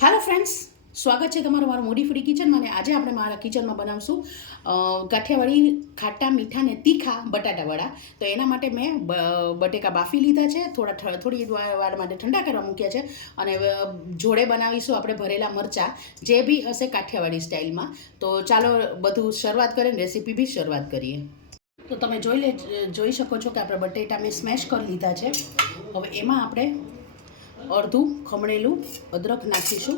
Hello friends, સ્વાગત છે તમારું મારું મોડી ફૂડી કિચનમાં. અને આજે આપણે મારા કિચનમાં બનાવશું કાઠિયાવાડી ખાટા મીઠા ને તીખા બટાટા વડા. તો એના માટે મેં બટેકા બાફી લીધા છે, થોડી વાર માટે ઠંડા કરવા મૂક્યા છે. અને જોડે બનાવીશું આપણે ભરેલા મરચાં, જે બી હશે કાઠિયાવાડી સ્ટાઇલમાં. તો ચાલો બધું શરૂઆત કરીને રેસીપી બી શરૂઆત કરીએ. તો તમે જોઈ શકો છો કે આપણે બટેટા મેં સ્મેશ કરી લીધા છે. હવે એમાં આપણે અડધું ખમણેલું અદરક નાખીશું.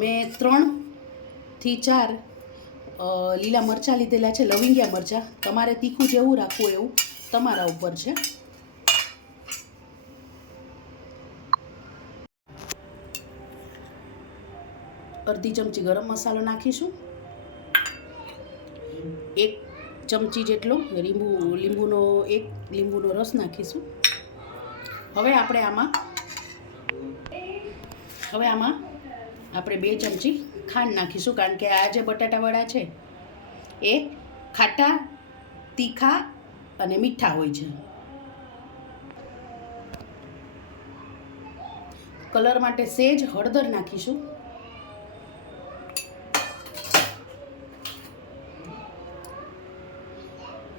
મેં 3 થી 4 લીલા મરચાં લીધેલા છે, લવિંગિયા મરચાં. તમારે તીખું જેવું રાખવું એવું તમારા ઉપર છે. અડધી ચમચી ગરમ મસાલો નાખીશું. 1 ચમચી જેટલો લીંબુનો રસ નાખીશું. હવે આમાં આપણે 2 ચમચી ખાંડ નાખીશું, કારણ કે આ જે બટાટા વડા છે એ ખાટા, તીખા અને મીઠા હોય છે. કલર માટે સેજ હળદર નાખીશું.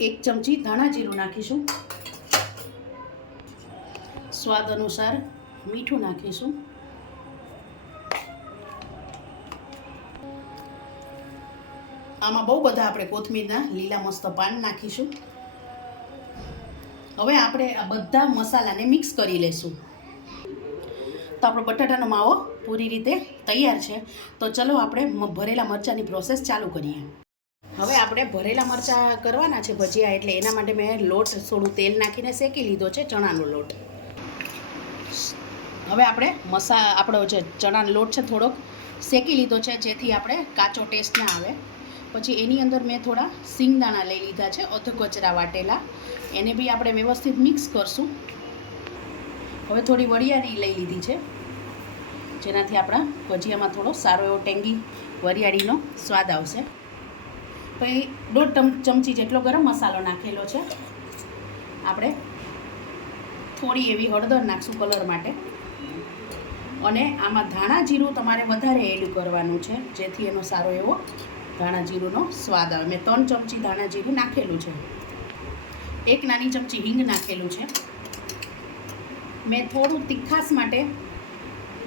એક ચમચી ધાણા જીરું નાખીશું. સ્વાદ અનુસાર મીઠું નાખીશું. આમાં બહુ બધા આપણે કોથમીરના લીલા મસ્ત પાન નાખીશું. હવે આપણે આ બધા મસાલાને મિક્સ કરી લેશું. તો આપણો બટાટાનો માવો પૂરી રીતે તૈયાર છે. તો ચલો આપણે ભરેલા મરચાંની પ્રોસેસ ચાલુ કરીએ. હવે આપણે ભરેલા મરચાં કરવાના છે ભજીયા, એટલે એના માટે મેં લોટ થોડું તેલ નાખીને શેકી લીધો છે, ચણાનો લોટ. હવે આપણે આપણો જે ચણાનો લોટ છે થોડોક શેકી લીધો છે, જેથી આપણે કાચો ટેસ્ટ ના આવે. પછી એની અંદર મેં થોડા સિંગદાણા લઈ લીધા છે, અધકચરા વાટેલા. એને બી આપણે વ્યવસ્થિત મિક્સ કરશું. હવે થોડી વરિયાળી લઈ લીધી છે, જેનાથી આપણા ભજીયામાં થોડો સારો એવો ટેંગી વરિયાળીનો સ્વાદ આવશે. પછી 1.5 ચમચી જેટલો ગરમ મસાલો નાખેલો છે. આપણે થોડી એવી હળદર નાખશું કલર માટે. અને આમાં ધાણા જીરું તમારે વધારે એડ કરવાનું છે, જેથી એનો સારો એવો ધાણા જીરુંનો સ્વાદ આવે. મેં 3 ચમચી ધાણા જીરું નાખેલું છે. 1 નાની ચમચી હિંગ નાખેલું છે. મેં થોડું તીખાસ માટે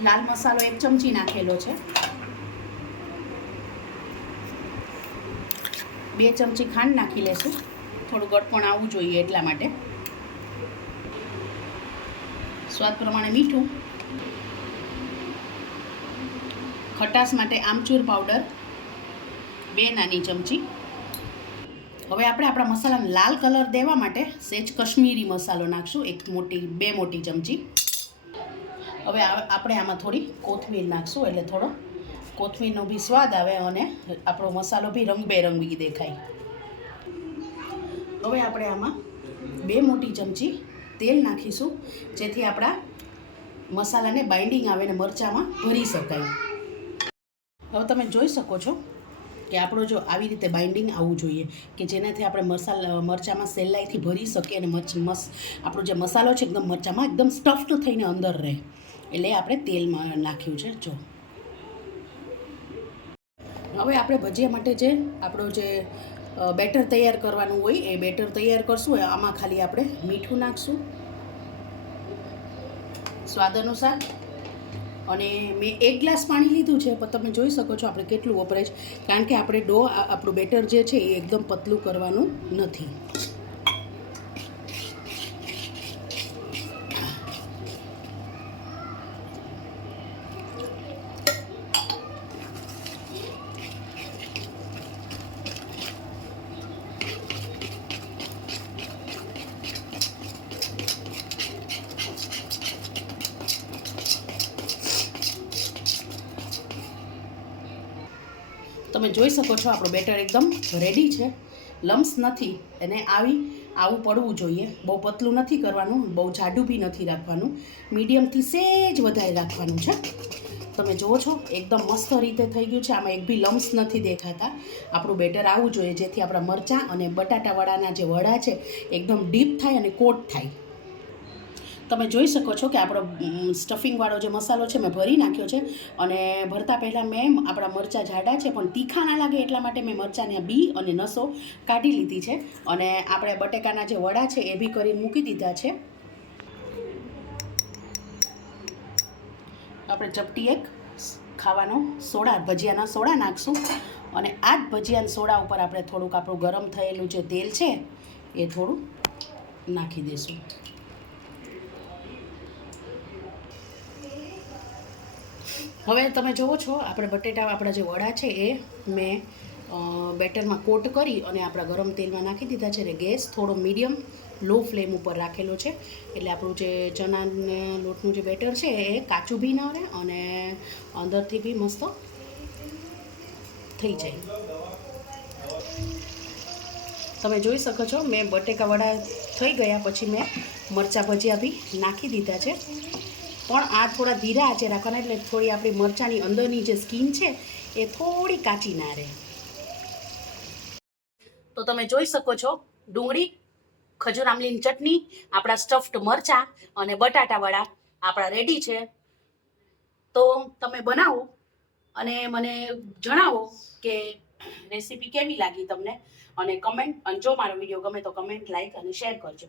લાલ મસાલો 1 ચમચી નાખેલો છે. 2 ચમચી ખાંડ નાખી લેશું, થોડું ગળપણ આવવું જોઈએ એટલા માટે. સ્વાદ પ્રમાણે મીઠું. ખટાશ માટે આમચૂર પાવડર 2 નાની ચમચી. હવે આપણે આપણા મસાલાને લાલ કલર દેવા માટે સેજ કશ્મીરી મસાલો નાખશું, 2 મોટી ચમચી. હવે આપણે આમાં થોડી કોથમીર નાખશું, એટલે થોડો કોથમીરનો બી સ્વાદ આવે અને આપણો મસાલો બી રંગબેરંગી દેખાય. હવે આપણે આમાં 2 મોટી ચમચી તેલ નાખીશું, જેથી આપણા મસાલાને બાઇન્ડિંગ આવે ને મરચાંમાં ભરી શકાય. હવે તમે જોઈ શકો છો કે આપણો જો આવી રીતે બાઇન્ડિંગ આવવું જોઈએ, કે જેનાથી આપણે મરચાંમાં સહેલાઈથી ભરી શકીએ અને આપણો જે મસાલો છે એકદમ મરચાંમાં એકદમ સ્ટફ્ડ થઈને અંદર રહે. એટલે આપણે તેલમાં નાખ્યું છે. જો હવે આપણે ભજીયા માટે જે આપણો જે બેટર તૈયાર કરવાનું હોય એ બેટર તૈયાર કરશું. આમાં ખાલી આપણે મીઠું નાખશું સ્વાદ અનુસાર. અને મેં 1 ગ્લાસ પાણી લીધું છે, પણ તમે જોઈ શકો છો આપણે કેટલું વપરાય છે, કારણ કે આપણે આપણું બેટર જે છે એ એકદમ પતલું કરવાનું નથી. તમે જોઈ શકો છો આપણું બેટર એકદમ રેડી છે, લમ્સ નથી. એને આવું પડવું જોઈએ. બહુ પતલું નથી કરવાનું, બહુ જાડું બી નથી રાખવાનું, મીડિયમથી સેજ વધારે રાખવાનું છે. તમે જુઓ છો એકદમ મસ્ત રીતે થઈ ગયું છે. આમાં એક બી લમ્સ નથી દેખાતા. આપણું બેટર આવવું જોઈએ, જેથી આપણા મરચાં અને બટાટા વડાના જે વડા છે એકદમ ડીપ થાય અને કોટ થાય. તમે જોઈ શકો છો કે આપણો સ્ટફિંગવાળો જે મસાલો છે મેં ભરી નાખ્યો છે. અને ભરતા પહેલાં મેં આપણા મરચાં જાડા છે પણ તીખા ના લાગે એટલા માટે મેં મરચાંને બી અને નસો કાઢી લીધી છે. અને આપણે બટેકાના જે વડા છે એ બી કરીને મૂકી દીધા છે. આપણે ચપટી એક ખાવાનો સોડા, ભજીયાના સોડા નાખશું. અને આ જ ભજીયાના સોડા ઉપર આપણે થોડુંક આપણું ગરમ થયેલું જે તેલ છે એ થોડું નાખી દઈશું. હવે તમે જુઓ છો આપણે બટેટા આપણા જે વડા છે એ મેં બેટરમાં કોટ કરી અને આપણા ગરમ તેલમાં નાખી દીધા છે. અને ગેસ થોડો મીડિયમ લો ફ્લેમ ઉપર રાખેલો છે એટલે આપણું જે ચણાને લોટનું જે બેટર છે એ કાચું બી ન રહે અને અંદરથી બી મસ્ત થઈ જાય. તમે જોઈ શકો છો મેં બટેકા વડા થઈ ગયા પછી મેં મરચાં ભજીયા બી નાખી દીધા છે. પણ આ થોડા ધીરા આંચે રાખવાના એટલે થોડી આપણી મરચાંની અંદરની જે સ્કીન છે એ થોડી કાચી ના રહે. તો તમે જોઈ શકો છો ડુંગળી, ખજૂર આમલીની ચટણી, આપણા સ્ટફ્ડ મરચાં અને બટાટા વડા આપણા રેડી છે. તો તમે બનાવો અને મને જણાવો કે રેસીપી કેવી લાગી તમને. અને કમેન્ટ, અને જો મારો વિડીયો ગમે તો કમેન્ટ, લાઈક અને શેર કરજો.